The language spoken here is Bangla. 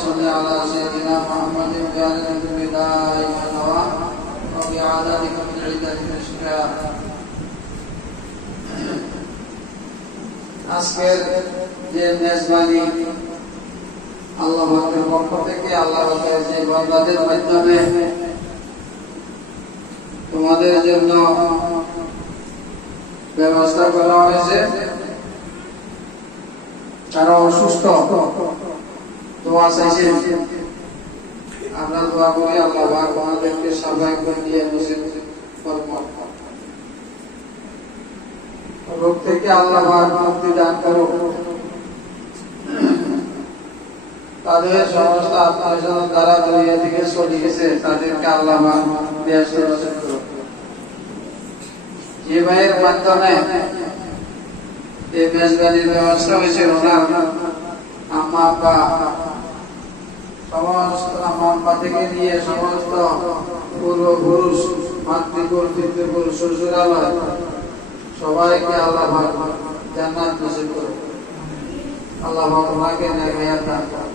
صل على سيدنا محمد وعلى البداية والنوى وبعادتك من عدة الأشياء আজকের যে মেজবানি আল্লাহ পাকের পক্ষ থেকে আল্লাহ পাকের যে বান্দাদের মাধ্যমে তোমাদের জন্য ব্যবস্থা করা হয়েছে। যারা অসুস্থ দোয়া চাইছেন, আমরা দোয়া করি আল্লাহ পাক আমাদেরকে সবাই করে দিয়ে নসিব ফরমান। রোগ থেকে আল্লাহ পাক মুক্তি দান করো। তাদের সমস্ত আত্মীয়স্বজন দ্বারা দুনিয়া থেকে চলে গেছে তাদেরকে আল্লাহ পাক ব্যস্ত করো। যে ভাইয়ের মাধ্যমে এই মেজবানির ব্যবস্থা হয়েছে ওনার আম্মা আব্বা সমস্ত আম্মা আব্বা থেকে নিয়ে সমস্ত পূর্বপুরুষ মাতৃপুরুষ শ্বশুরালয় সবাইকে আল্লাহ পাক জান্নাত নসিব করুন। আল্লাহ পাক ওনাকে নেক হায়াত দান করুন।